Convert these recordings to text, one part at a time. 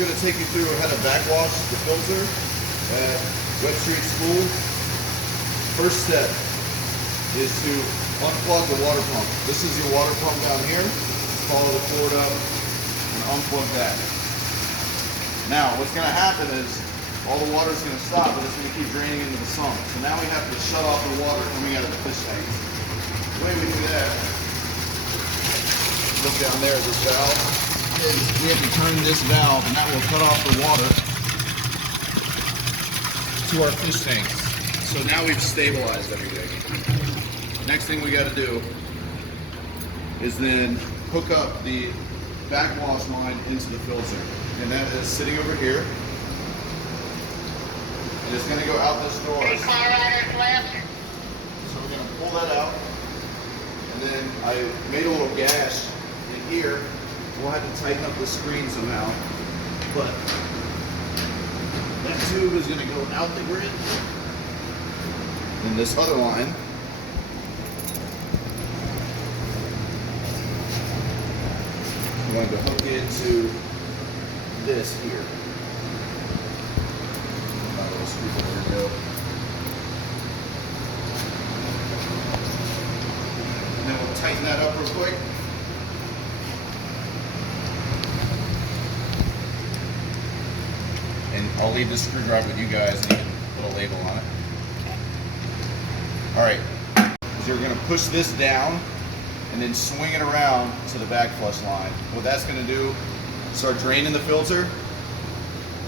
I'm going to take you through how to backwash the filter at Webb Street School. First step is to unplug the water pump. This is your water pump down here. Follow the cord up and unplug that. Now what's going to happen is all the water is going to stop, but it's going to keep draining into the sump. So now we have to shut off the water coming out of the fish tank. The way we do that, look down there at this valve, is we have to turn this valve and that will cut off the water to our fish tanks. So now we've stabilized everything. Next thing we got to do is then hook up the backwash line into the filter. And that is sitting over here. And it's going to go out this door. So we're going to pull that out. And then I made a little gash in here. We'll have to tighten up the screen somehow. But that tube is going to go out the grid. And this other line I'm going to hook into this here. My little screwdriver to go. And then we'll tighten that up real quick. And I'll leave this screwdriver with you guys and you can put a label on it. Alright, so you're going to push this down and then swing it around to the back flush line. What that's going to do, start draining the filter.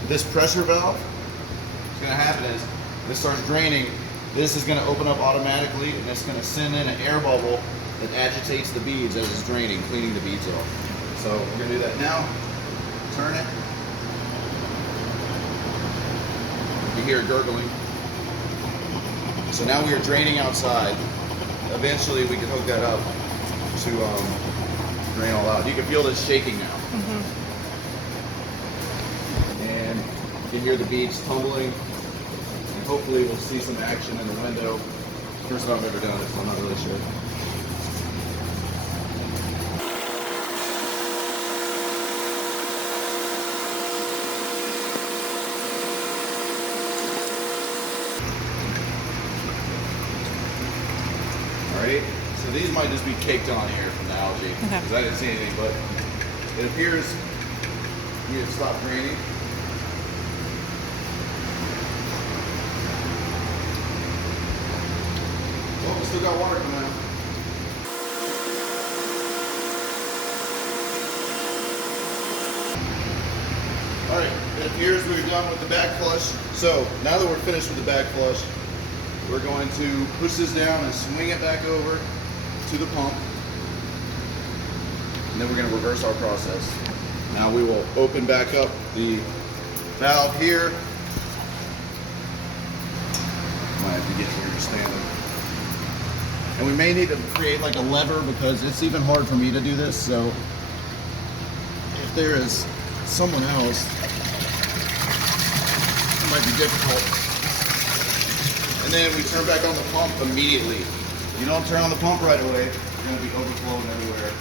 This pressure valve, what's going to happen is, this starts draining, this is going to open up automatically and it's going to send in an air bubble that agitates the beads as it's draining, cleaning the beads off. So we're going to do that now. Turn it. You hear it gurgling. So now we are draining outside. Eventually we can hook that up to drain all out. You can feel this shaking now. And you can hear the beads tumbling. And hopefully we'll see some action in the window. First time I've ever done it, so I'm not really sure. Alright, so these might just be caked on here from the algae, because I didn't see anything, but it appears we have stopped draining. Oh, we still got water coming out. Alright, it appears we're done with the back flush. So, now that we're finished with the back flush, we're going to push this down and swing it back over to the pump. And then we're going to reverse our process. Now we will open back up the valve here. Might have to get where you're standing. And we may need to create like a lever because it's even hard for me to do this. So if there is someone else, it might be difficult. And then we turn back on the pump immediately. If you don't turn on the pump right away, you're going to be overflowing everywhere.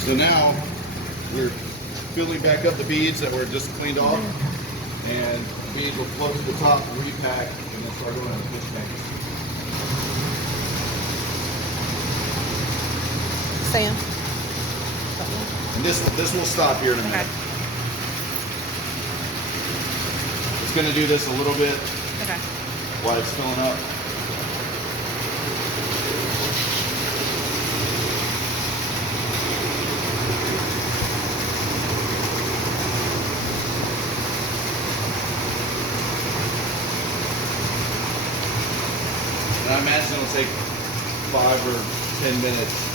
So now we're filling back up the beads that were just cleaned off, and the beads will float to the top, repack, and then start going in the fish tanks. Sam. And this will stop here in a minute. It's going to do this a little bit while it's filling up. And I imagine it'll take 5 or 10 minutes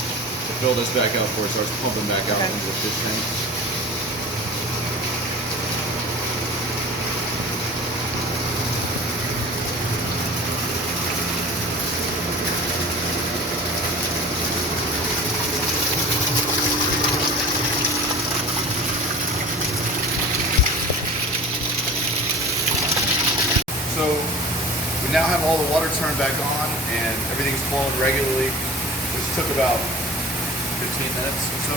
to fill this back up before it starts pumping back out into the fish tank. So we now have all the water turned back on and everything's flowing regularly. There's took about 15 minutes or so.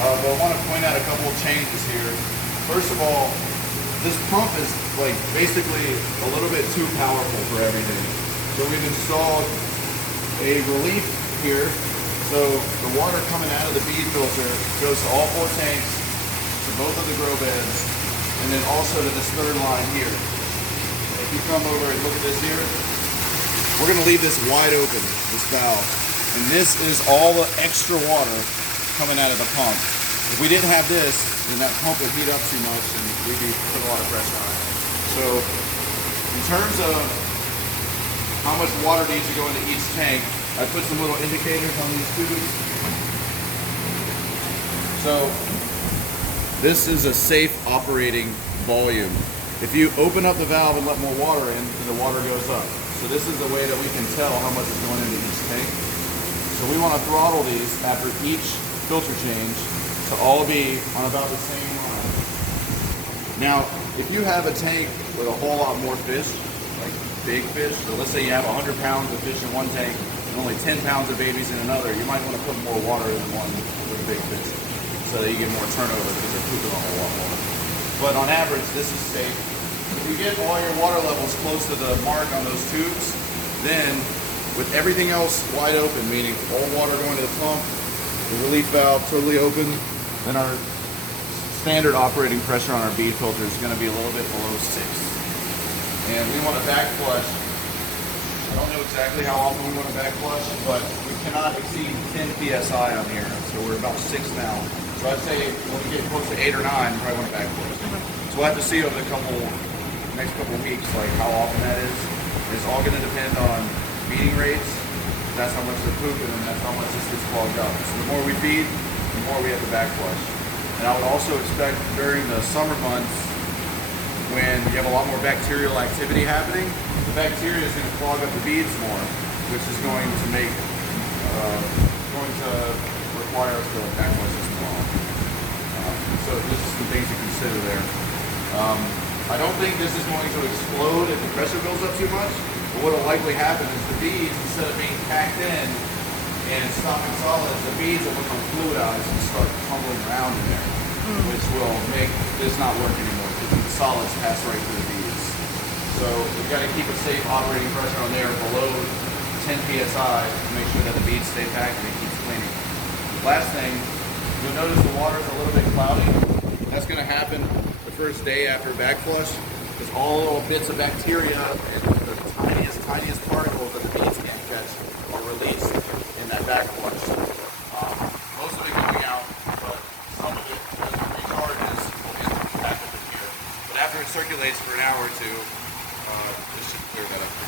But I want to point out a couple of changes here. First of all, this pump is like basically a little bit too powerful for everything. So we've installed a relief here. So the water coming out of the bead filter goes to all 4 tanks, to both of the grow beds, and then also to this third line here. If you come over and look at this here, we're going to leave this wide open, this valve. And this is all the extra water coming out of the pump. If we didn't have this, then that pump would heat up too much and we'd be putting a lot of pressure on it. So in terms of how much water needs to go into each tank, I put some little indicators on these tubes. So this is a safe operating volume. If you open up the valve and let more water in, then the water goes up. So this is the way that we can tell how much is going into each tank. So we want to throttle these after each filter change to all be on about the same line. Now, if you have a tank with a whole lot more fish, like big fish, so let's say you have 100 pounds of fish in one tank and only 10 pounds of babies in another, you might want to put more water in one with big fish so that you get more turnover because they're pooping a whole lot more. But on average, this is safe. If you get all your water levels close to the mark on those tubes, then with everything else wide open, meaning all water going to the pump, the relief valve totally open, then our standard operating pressure on our bead filter is going to be a little bit below 6. And we want to back flush. I don't know exactly how often we want to back flush, but we cannot exceed 10 psi on here. So we're about 6 now. So I'd say when we get close to 8 or 9, we probably want to back flush. So we'll have to see over the next couple of weeks, like how often that is. It's all going to depend on feeding rates. That's how much they're pooping, and that's how much this gets clogged up. So the more we feed, the more we have to back flush. And I would also expect during the summer months, when you have a lot more bacterial activity happening, the bacteria is going to clog up the beads more, which is going to require us to back flush this more. So this is some things to consider there. I don't think this is going to explode if the pressure builds up too much. But what will likely happen is the beads, instead of being packed in and stopping solids, the beads will become fluidized and start tumbling around in there, which will make this not work anymore because the solids pass right through the beads. So we've got to keep a safe operating pressure on there below 10 psi to make sure that the beads stay packed and it keeps cleaning. Last thing, you'll notice the water is a little bit cloudy. That's going to happen the first day after back flush because all the little bits of bacteria and the tiniest particles that the beads can't catch are released in that back flush. Most of it coming out, but some of it, as it recharges, will end up back up in here. But after it circulates for an hour or two, this should clear that up.